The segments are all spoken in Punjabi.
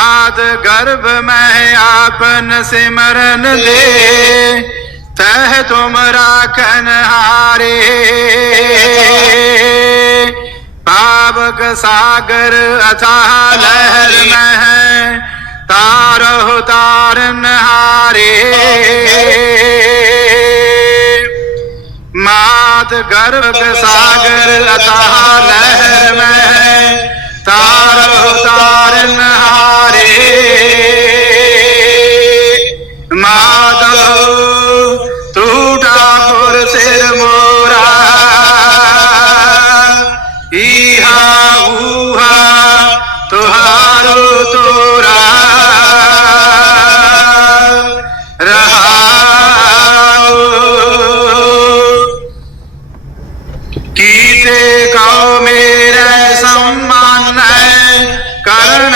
ਮਾਦ ਗਰਭ ਮੈਂ ਆਪਨ ਸਿਮਰਨ ਦੇ ਤਹ ਤੁਮ ਰਾਖਨ ਹਾਰੇ ਪਾਵਕ ਸਾਗਰ ਅਥਾਹ ਲਹਿਰ ਮਹਿ ਤਾਰਹੁ ਤਾਰਨ ਹਾਰੇ ਮਾਤ ਗਰਭ ਸਾਗਰ ਅਥਾਹ ਲਹਿਰ ਮਹਿ ਤਾਰਹੁ ਕੀਤੇ ਕਉ ਮੇਰੇ ਸੰਮਾਨੈ ਕਰਨ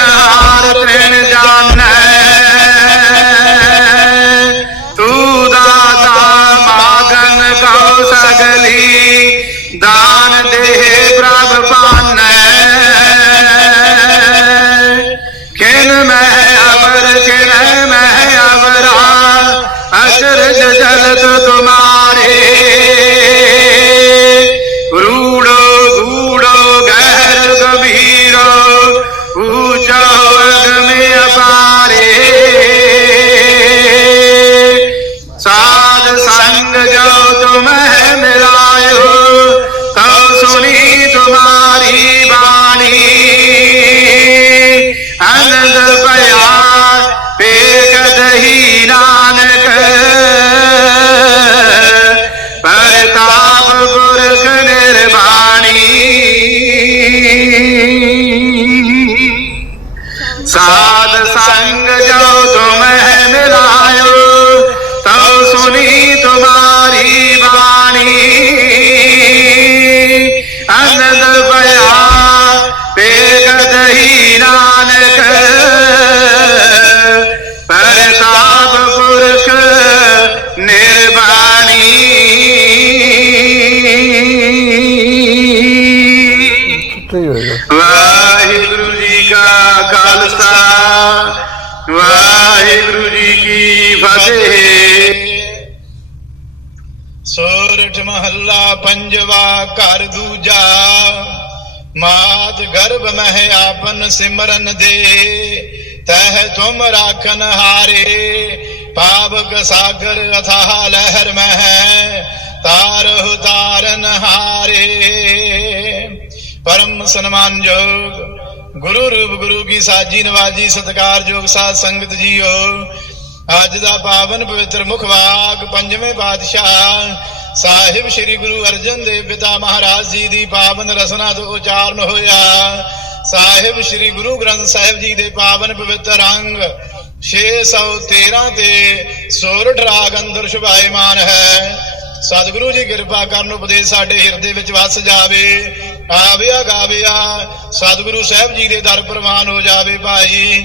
ਕੀ ਫਤਿਹ ਸੋਰਠ ਮਹੱਲਾ ਪੰਜਵਾ, ਘਰ ਦੂਜਾ। ਮਾਤ ਗਰਭ ਮਹਿ ਆਪਨ ਸਿਮਰਨ ਦੇ। ਤਹ ਤੁਮ ਰਾਖਨ ਹਾਰੇ। ਪਾਵਕ ਸਾਗਰ ਅਥਾਹ ਲਹਿਰ ਮਹਿ। ਤਾਰਹੁ ਤਾਰਨ ਹਾਰੇ। ਪਰਮ ਸਨਮਾਨ ਸਨਮਾਨਯੋਗ ਗੁਰੂ ਰੂਪ ਗੁਰੂ ਕੀ ਸਾਜੀ ਨਵਾਜੀ ਸਤਕਾਰਯੋਗ ਸਾਧ ਸੰਗਤ ਜੀਓ। ਅੱਜ ਦਾ ਪਾਵਨ ਪਵਿੱਤਰ ਮੁਖਵਾਕ ਪੰਜਵੇਂ ਪਾਤਸ਼ਾਹ ਸਾਹਿਬ ਸ੍ਰੀ ਗੁਰੂ ਅਰਜਨ ਦੇਵ ਪਿਤਾ ਮਹਾਰਾਜ ਜੀ ਦੀ ਪਾਵਨ ਰਸਨਾ ਤੋਂ ਉਚਾਰਨ ਹੋਇਆ। ਸਾਹਿਬ ਸ੍ਰੀ ਗੁਰੂ ਗ੍ਰੰਥ ਸਾਹਿਬ ਜੀ ਦੇ ਪਾਵਨ ਪਵਿੱਤਰ ਅੰਗ 613 ਤੇ ਸੋਰਠ ਰਾਗ ਅੰਦਰ ਸ਼ੁਭਾਇਮਾਨ ਹੈ। ਸਤਿਗੁਰੂ ਜੀ ਕਿਰਪਾ ਕਰਨ ਉਪਦੇਸ਼ ਸਾਡੇ ਹਿਰਦੇ ਵਿੱਚ ਵਸ ਜਾਵੇ, ਆਵਿਆ ਗਾਵਿਆ ਸਤਿਗੁਰੂ ਸਾਹਿਬ ਜੀ ਦੇ ਦਰ ਪ੍ਰਵਾਨ ਹੋ ਜਾਵੇ ਭਾਈ।